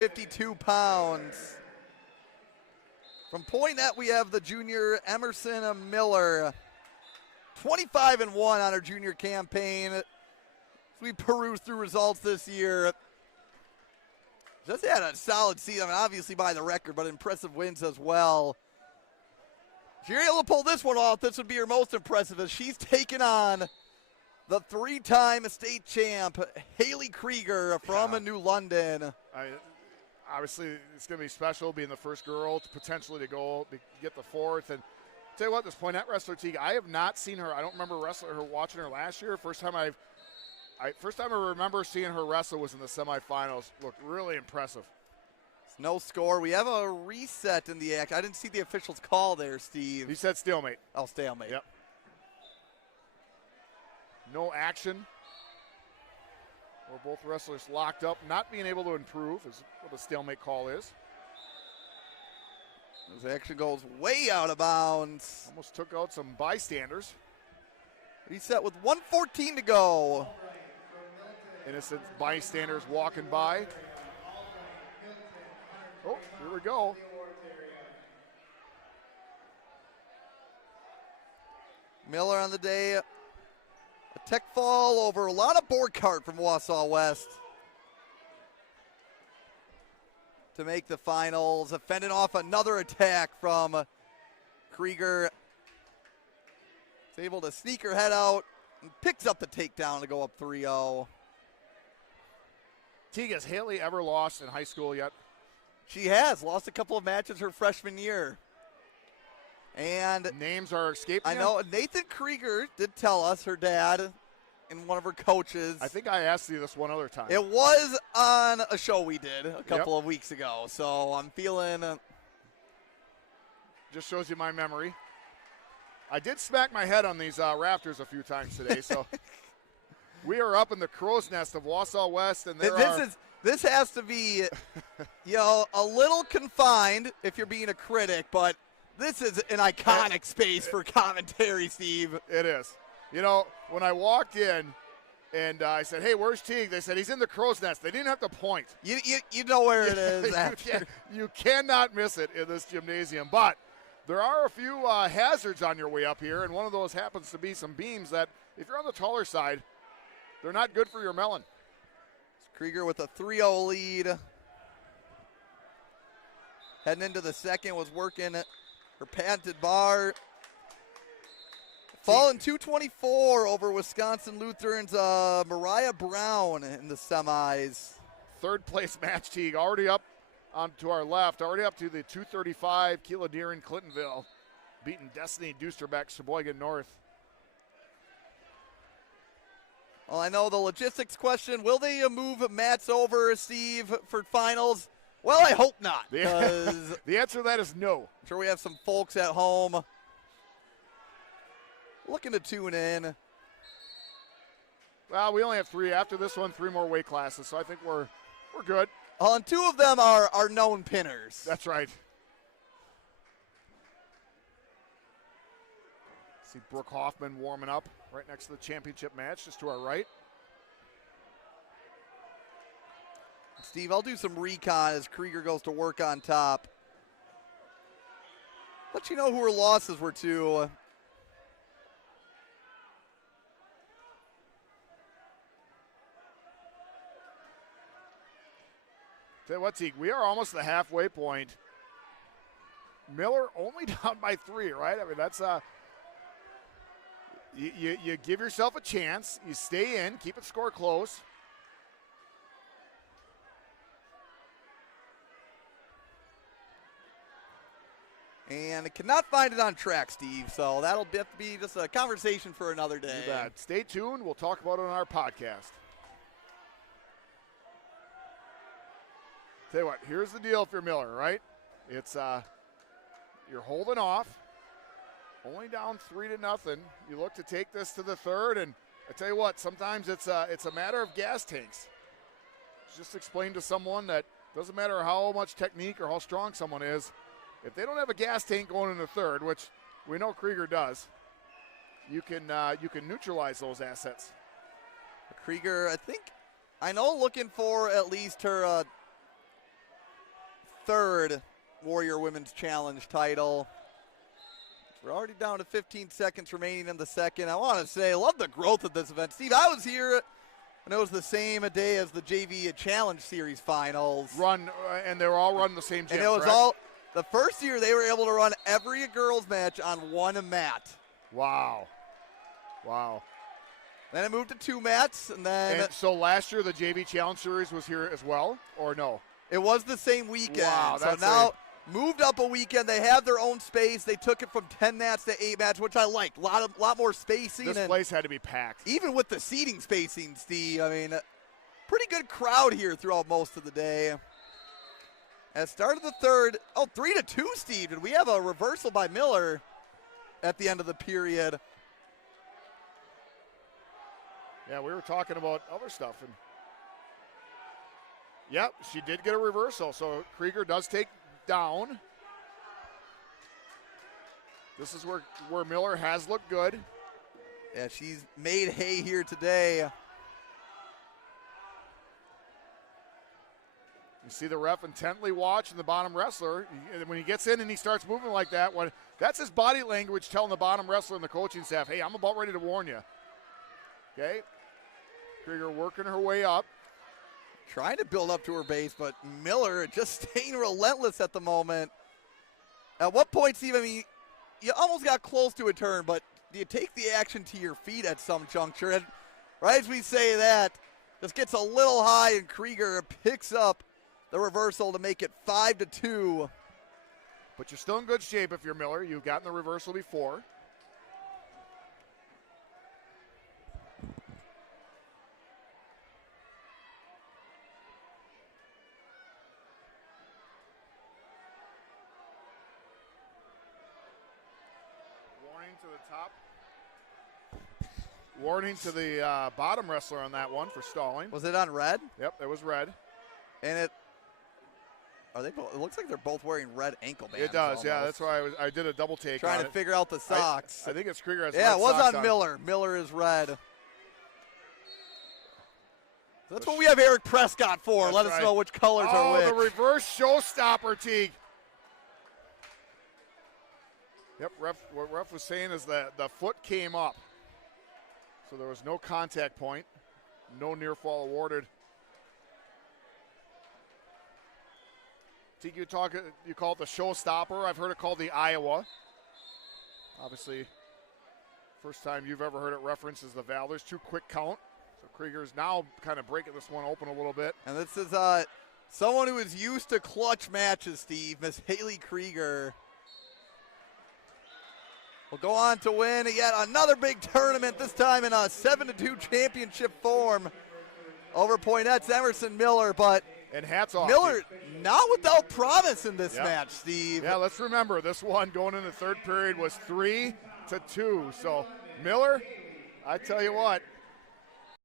52 pounds. From Poinet, we have the junior Emersyn Miller. 25-1 on her junior campaign. As we peruse through results this year, just had a solid season. I mean, obviously by the record, but impressive wins as well. If you're able to pull this one off, this would be her most impressive, as she's taken on the three-time state champ, Hailie Krueger from New London. Obviously, it's going to be special being the first girl to potentially get the fourth. And tell you what, this Poinet wrestler, Teague, I have not seen her. I don't remember watching her last year. First time I remember seeing her wrestle was in the semifinals. Looked really impressive. No score. We have a reset in the act. I didn't see the official's call there, Steve. He said stalemate. Oh, stalemate. Yep. No action. Or both wrestlers locked up, not being able to improve is what a stalemate call is. This action goes way out of bounds. Almost took out some bystanders. Reset with 1:14 to go. Innocent bystanders walking by. Oh, here we go. Miller on the day. A tech fall over a lot of board cart from Wausau West to make the finals. Fending off another attack from Krueger. Is able to sneak her head out and picks up the takedown to go up 3-0. Teague, has Hailie ever lost in high school yet? She has lost a couple of matches her freshman year. And names are escaping. I know Nathan Krueger did tell us, her dad and one of her coaches. I think I asked you this one other time. It was on a show we did a couple of weeks ago, so I'm feeling. Just shows you my memory. I did smack my head on these rafters a few times today, so we are up in the crow's nest of Wausau West, and this has to be, a little confined if you're being a critic, but this is an iconic space for commentary, Steve. It is. When I walked in and I said, hey, where's Teague? They said, he's in the crow's nest. They didn't have to point. You know where it is. You cannot miss it in this gymnasium. But there are a few hazards on your way up here, and one of those happens to be some beams that, if you're on the taller side, they're not good for your melon. Krueger with a 3-0 lead. Heading into the second, was working her patented bar. Falling 224 over Wisconsin Lutheran's Mariah Brown in the semis. Third place match, Teague, already up to our left, already up to the 235 Kilo Deer in Clintonville, beating Destiny Dusterbeck, Sheboygan North. Well, I know the logistics question. Will they move Mats over, Steve, for finals? Well, I hope not. The answer to that is no. I'm sure we have some folks at home looking to tune in. Well, we only have three. After this one, three more weight classes, so I think we're good. And two of them are known pinners. That's right. See Brooke Hoffman warming up right next to the championship match, just to our right. Steve, I'll do some recon as Krueger goes to work on top. Let you know who her losses were to. Tell you what, Teague, we are almost at the halfway point. Miller only down by 3, right? I mean, that's you give yourself a chance. You stay in, keep it score close. And it cannot find it on track, Steve, so that'll have to be just a conversation for another day. You bet. Stay tuned. We'll talk about it on our podcast. Tell you what, here's the deal if you're Miller, right? It's you're holding off, only down 3-0. You look to take this to the third, and I tell you what, sometimes it's a matter of gas tanks. Just explain to someone that doesn't matter how much technique or how strong someone is, if they don't have a gas tank going in the third, which we know Krueger does, you can neutralize those assets. Krueger, I know, looking for at least her third Warrior Women's Challenge title. We're already down to 15 seconds remaining in the second. I want to say, I love the growth of this event. Steve, I was here when it was the same a day as the JV Challenge Series finals. And they were all run the same gym, and it was correct? all, the first year they were able to run every girls match on one mat. Wow. Then it moved to 2 mats, and then. And so last year the JV Challenge Series was here as well, or no? It was the same weekend. Wow, so that's now moved up a weekend. They have their own space. They took it from 10 mats to 8 mats, which I liked. A lot more spacing. This place had to be packed. Even with the seating spacing, Steve, I mean, pretty good crowd here throughout most of the day. At start of the third, 3-2, Steve. Did we have a reversal by Miller at the end of the period? Yeah, we were talking about other stuff. And yep, she did get a reversal. So Krueger does take down. This is where Miller has looked good. Yeah, she's made hay here today. You see the ref intently watching the bottom wrestler. When he gets in and he starts moving like that, that's his body language telling the bottom wrestler and the coaching staff, hey, I'm about ready to warn you. Okay? Krueger working her way up. Trying to build up to her base, but Miller just staying relentless at the moment. At what point, Steve, I mean, you almost got close to a turn, but do you take the action to your feet at some juncture? And right as we say that, just gets a little high, and Krueger picks up the reversal to make it 5-2. But you're still in good shape if you're Miller. You've gotten the reversal before. Warning to the bottom wrestler on that one for stalling. Was it on red? Yep, it was red. And it looks like they're both wearing red ankle bands. It does, almost. yeah. That's why I did a double take. Trying to figure out the socks. I think it's Krueger has yeah, red it was socks on Miller. Miller is red. That's what we have Eric Prescott for. That's Let us know which colors are which. Oh, the reverse showstopper, Teague. Yep, what ref was saying is that the foot came up. So there was no contact point. No near fall awarded. Teague, you call it the showstopper. I've heard it called the Iowa. Obviously, first time you've ever heard it referenced as the Val. There's 2 quick count. So Krueger's now kind of breaking this one open a little bit. And this is someone who is used to clutch matches, Steve, Miss Hailie Krueger. Will go on to win yet another big tournament, this time in a 7-2 championship form over Poinette's Emersyn Miller. But and hats off, Miller Steve. not without promise in this match, Steve. Yeah, let's remember this one going in the third period was 3-2. So Miller, I tell you what,